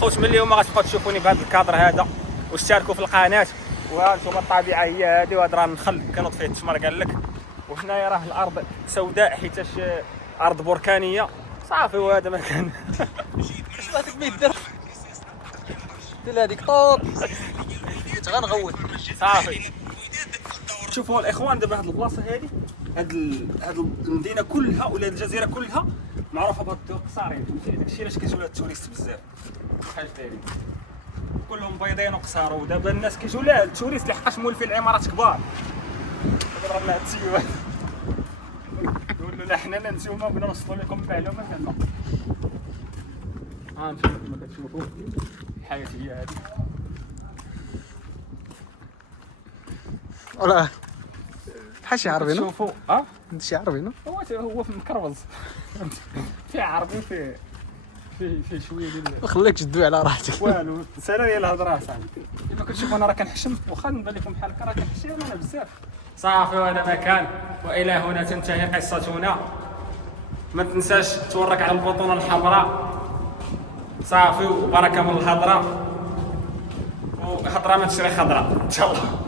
خوت من اليوم غتبقاو تشوفوني بهذا الكادر هذا، واشتركوا في القناه. وهانتوما الطبيعه هي هذه، وهذا راه النخل كنوض فيه التمر قال لك، وهنايا راه الارض سوداء حيتاش ارض بركانيه صافي. وهذا مكان هذيك ما يدير دير هذيك طوط غنغوت صافي. شوفوا الاخوان دابا هاد البلاصه هذه، هاد المدينه كلها ولا الجزيره كلها معروفه بهاد الدور قصارين، فهمتي؟ داكشي علاش كيجيو لها التوريست بزاف بحال دايرين كلهم بيضين وقصار. ودابا الناس كيجيو لها التوريست لحقاش مولفين العمارات كبار. كنضرب مع التيوان نقول له لا حنا نتوما بغينا نوصلوا لكم معلومه زعما. هانتوما كما كتشوفوا الحياه هي هذه. ولا بحال شي عربي نو شوفوا انت شي عربي نو هو في مكربز فيه عربي فيه شويه ديال خليك تدوي على راحتك. والو سالا ديال الهضره صاحبي. كما كتشوفوا انا راه كنحشم، واخا نبان لكم بحال هكا راه كنحشم انا بزاف. صافي وهذا مكان، والى هنا تنتهي قصتنا. ما تنساش تورك على البطونه الحمراء صافي، وبركه من الهضره، وهضره ما تشري خضراء ان شاء الله.